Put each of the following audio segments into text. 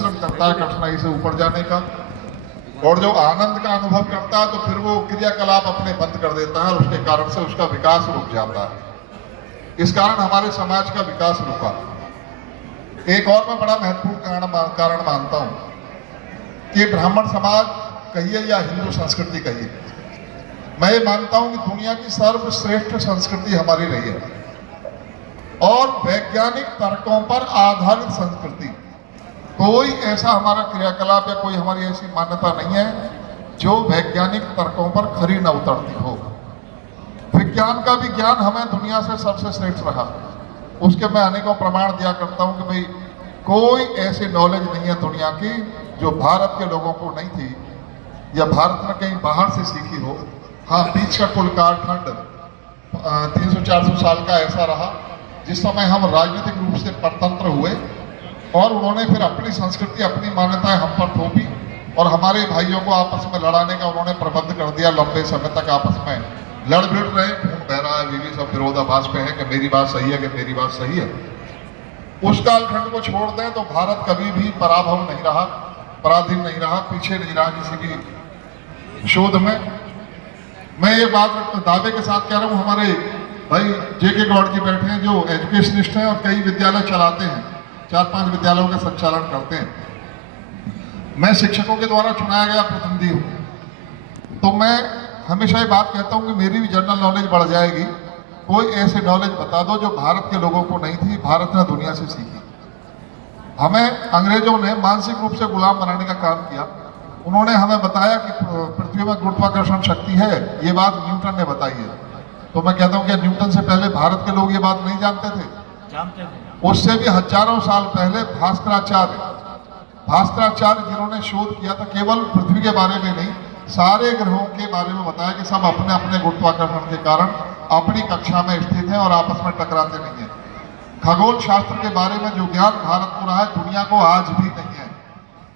परिश्रम करता है कठिनाई से ऊपर जाने का, और जो आनंद का अनुभव करता है तो फिर वो क्रियाकलाप अपने बंद कर देता है और उसके कारण से उसका विकास रुक जाता है। इस कारण हमारे समाज का विकास रुका। एक और मैं बड़ा महत्वपूर्ण कारण मानता हूं कि ब्राह्मण समाज कहिए या हिंदू संस्कृति कहिए, मैं ये मानता हूं कि दुनिया की सर्वश्रेष्ठ संस्कृति हमारी रही है और वैज्ञानिक तर्कों पर आधारित संस्कृति। कोई ऐसा हमारा क्रियाकलाप या कोई हमारी ऐसी मान्यता नहीं है जो वैज्ञानिक तर्कों पर खरी न उतरती हो। विज्ञान का भी ज्ञान हमें दुनिया से सबसे श्रेष्ठ रहा, उसके मैं अनेकों प्रमाण दिया करता हूं कि भाई कोई ऐसी नॉलेज नहीं है दुनिया की जो भारत के लोगों को नहीं थी या भारत ने कहीं बाहर से सीखी हो। हाँ, बीच का कुल कालखंड 300-400 साल का ऐसा रहा जिस समय हम राजनीतिक रूप से परतंत्र हुए और उन्होंने फिर अपनी संस्कृति अपनी मान्यताएं हम पर थोपी और हमारे भाइयों को आपस में लड़ाने का उन्होंने प्रबंध कर दिया। लंबे समय तक आपस में लड़ भिड़ रहे, खून बह रहा है, बीवी सब विरोधाभास पे है कि मेरी बात सही है कि मेरी बात सही है। उस कालखंड को छोड़ दें तो भारत कभी भी पराभव नहीं रहा, पराधीन नहीं रहा, पीछे नहीं रहा किसी की शोध में। मैं ये बात दावे के साथ कह रहा हूँ, हमारे भाई जेके गौड़ जी बैठे हैं जो एजुकेशनिस्ट हैं और कई विद्यालय चलाते हैं, 4-5 विद्यालयों का संचालन करते हैं। मैं शिक्षकों के द्वारा चुनाया गया प्रतिनिधि हूँ, तो मैं हमेशा ये बात कहता हूँ कि मेरी भी जनरल नॉलेज बढ़ जाएगी। कोई ऐसी नॉलेज बता दो जो भारत के लोगों को नहीं थी, भारत ने दुनिया से सीखी। हमें अंग्रेजों ने मानसिक रूप से गुलाम बनाने का काम किया। उन्होंने हमें बताया कि पृथ्वी में गुरुत्वाकर्षण शक्ति है, ये बात न्यूटन ने बताई है। तो मैं कहता हूँ कि न्यूटन से पहले भारत के लोग ये बात नहीं जानते थे? जानते थे। उससे भी हजारों साल पहले भास्कराचार्य जिन्होंने शोध किया था, केवल पृथ्वी के बारे में नहीं सारे ग्रहों के बारे में बताया कि सब अपने अपने गुरुत्वाकर्षण के कारण अपनी कक्षा में स्थित हैं और आपस में टकराते नहीं है। खगोल शास्त्र के बारे में जो ज्ञान भारत को रहा है दुनिया को आज भी नहीं है।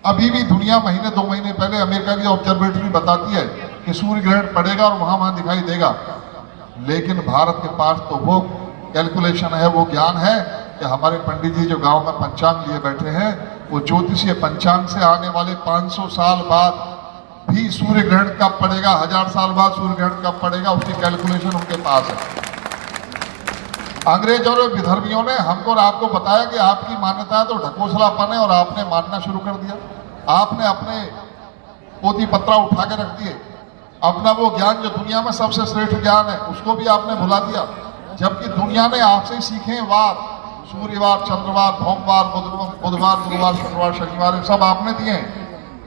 अभी भी दुनिया महीने 2 महीने पहले अमेरिका की ऑब्जर्वेटरी बताती है कि सूर्य ग्रहण पड़ेगा और वहां दिखाई देगा, लेकिन भारत के पास तो वो कैलकुलेशन है, वो ज्ञान है कि हमारे पंडित जी जो गांव में पंचांग लिए बैठे हैं वो ज्योतिषीय पंचांग से आने वाले 500 साल बाद भी सूर्य ग्रहण कब पड़ेगा, 1000 साल बाद सूर्य ग्रहण कब पड़ेगा, उसकी कैलकुलेशन उनके पास है। अंग्रेज और विधर्मियों ने हमको और आपको बताया कि आपकी मान्यता है तो ढकोसलापन है और आपने मानना शुरू कर दिया। आपने अपने पोती पत्रा उठा के रख दिए, अपना वो ज्ञान जो दुनिया में सबसे श्रेष्ठ ज्ञान है उसको भी आपने भुला दिया। जबकि दुनिया ने आपसे सीखे वार, सूर्यवार, चंद्रवार, सोमवार, बुधवार, गुरुवार, शुक्रवार, शनिवार, सब आपने दिए हैं।